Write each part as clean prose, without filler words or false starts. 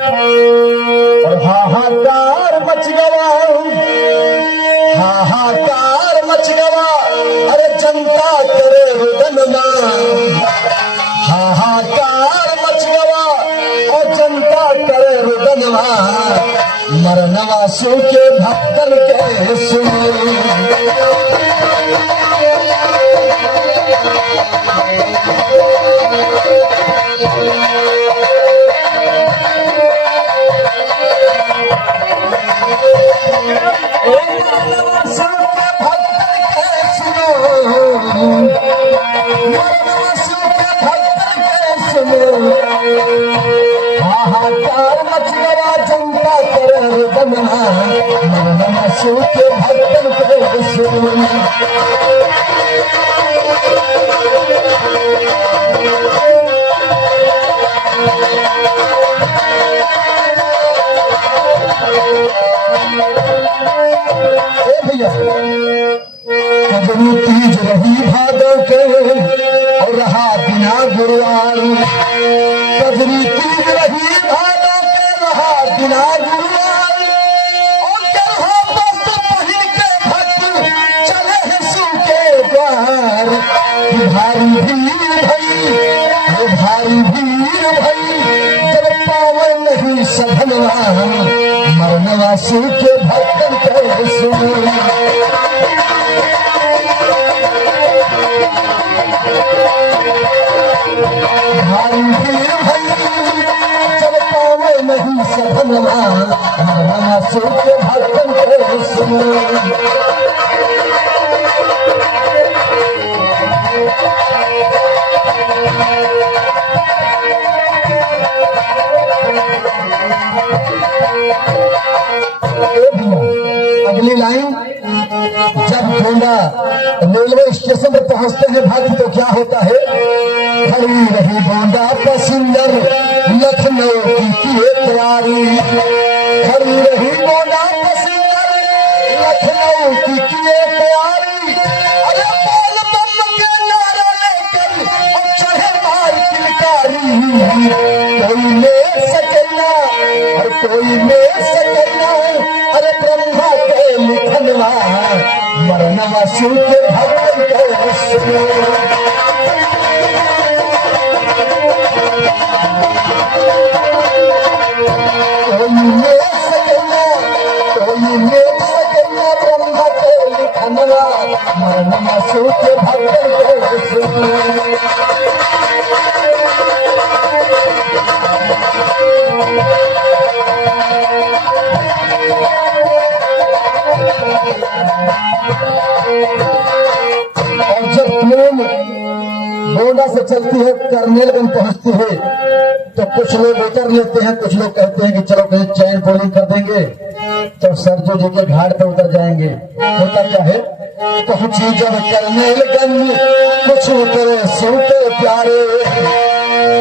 और हाहाकार मच गया, हाहाकार मच गया, अरे जनता करे रुदनमा, हाहाकार मच गया और जनता करे रुदनमा, मरनवा सू के भक्तन के सुन। हाहाकार मच गया जनता करे रुदनमा, मरनवा सू के भक्तन के सुन। कजरी तीज रही भादों के और रहा बिना गुरुवार, कजरी तीज रही भादों के रहा बिना गुरुवार, और चरहा वस्त्र पहिन के भक्त चले हैं सू के द्वार। भारी भीड़ भई, भारी भीड़ भई, जब पावन नहीं सधनवा, मरनवा सू के भक्तन के सुन। भारी भीड़ भई, जब पावे नहीं सधनवा, मरनवा सू के भक्तन के सुन। अगली लाइन, जब गोंडा रेलवे स्टेशन पर पहुंचते हैं भक्त तो क्या होता है, खड़ी रही गोंडा पैसेंजर लखनऊ की तैयारी, खड़ी रही गोंडा पैसेंजर लखनऊ की तैयारी, अरे बोल बम के नारा लेकर अब चढ़े मार किलकारी, कोई ले सकेला और कोई ले सकेला, अरे ब्रह्मा के लिखनवा, मरनवा सू के भक्तन के सुन। कोई ले सकेला, कोई ले सकेला, ब्रह्मा के लिखनवा, मरनवा सू के भक्तन के सुन। और जब प्लेन गोंडा से चलती है करनेलगंज पहुंचती है तो कुछ लोग उतर लेते हैं, कुछ लोग कहते हैं कि चलो कहीं चैन पोलिंग कर देंगे तो सरजू जी के घाट पर उतर जाएंगे। होता क्या है, पहुंची जब करनेलगंज कुछ उतरे सूते प्यारे,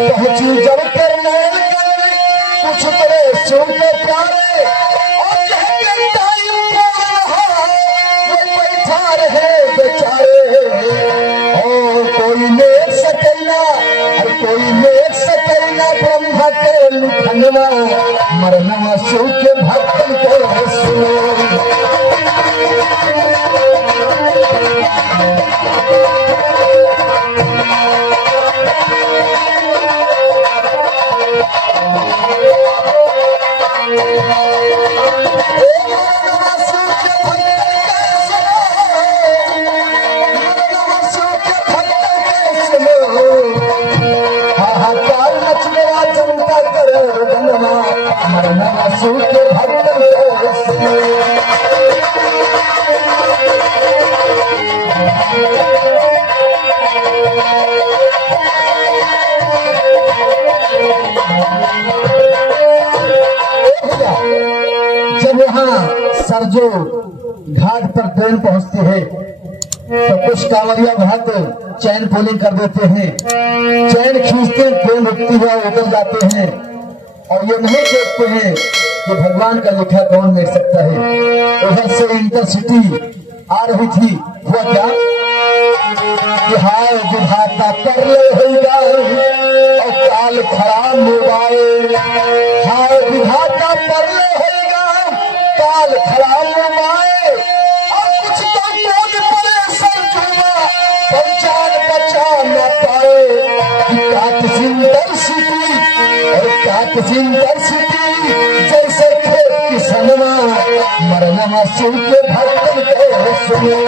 पहुंची जब करनेलगंज कुछ उतरे सूते प्यारे, बेचारे और कोई ले सकेला और कोई ले सकेला, ब्रह्मा के लिखनवा, मरनवा सू के भक्तन के सुन। हाहाकार मच गया जनता करे रुदनमा, मरनवा सू के भक्तन के सुन। जब यहाँ सरजू घाट पर ट्रेन पहुंचती है तो कुछ कांवरिया भक्त चैन पोलिंग कर देते हैं, चैन खींचते हैं, ट्रेन रुकती है, उतर जाते हैं और ये नहीं देखते हैं कि भगवान का लिखा कौन देख सकता है। उधर से इंटरसिटी आ रही थी, हुआ क्या कि हाय विधाता कर ले होगा और काल खड़ा मोबाइल, हाय काल खड़ा मुमाए और कुछ तो कूद पड़े सर झूमा पर जान बचा न पाए कि काट जिंदर सिटी और काट जिंदर सिटी जैसे खेत की सनमा मरनमा सुन के भक्तन के सुनो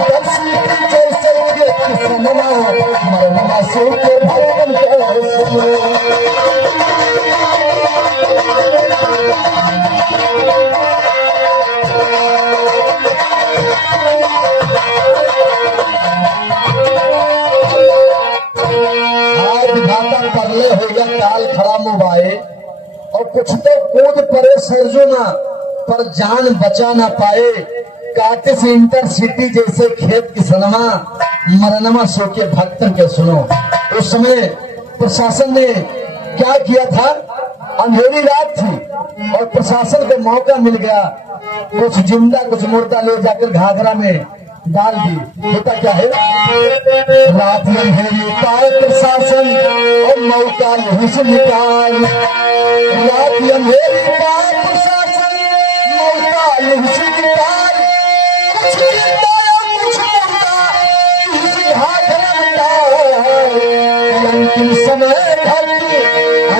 जैसे खेत की सनमा मरनमा सुन के भक्तन के सुनो परले होगा काल खड़ा मुबाए और कुछ तो कूद पड़े सरजुमा पर जान बचा ना पाए काटे से इंटरसिटी जैसे खेत की सनमा मरनमा सो के भक्तन के सुनो। उस समय प्रशासन ने क्या किया था, अंधेरी रात थी और प्रशासन को मौका मिल गया, कुछ जिंदा कुछ मुर्दा ले जाकर घाघरा में डाल दी। होता क्या है, रात अंधेरी पाए प्रशासन और मौका यहीं से निकाल, रात अंधेरी पाए प्रशासन मौका यहीं से निकाल, कुछ जिंदा कुछ मुर्दा किसी घाघरा में डाल।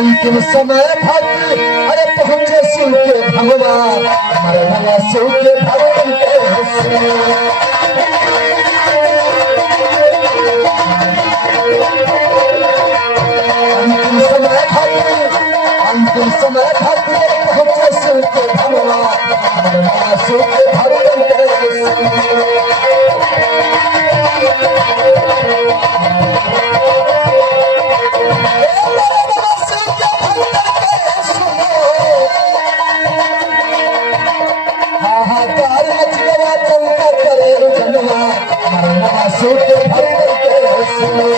अंतिम समय भक्त अरे पहुंचे शिव के भगवान मरना शिव के भगवान अंतिम समय भक्त पहुंचे शिव के भगवान मरना शिव के भगवान सुनो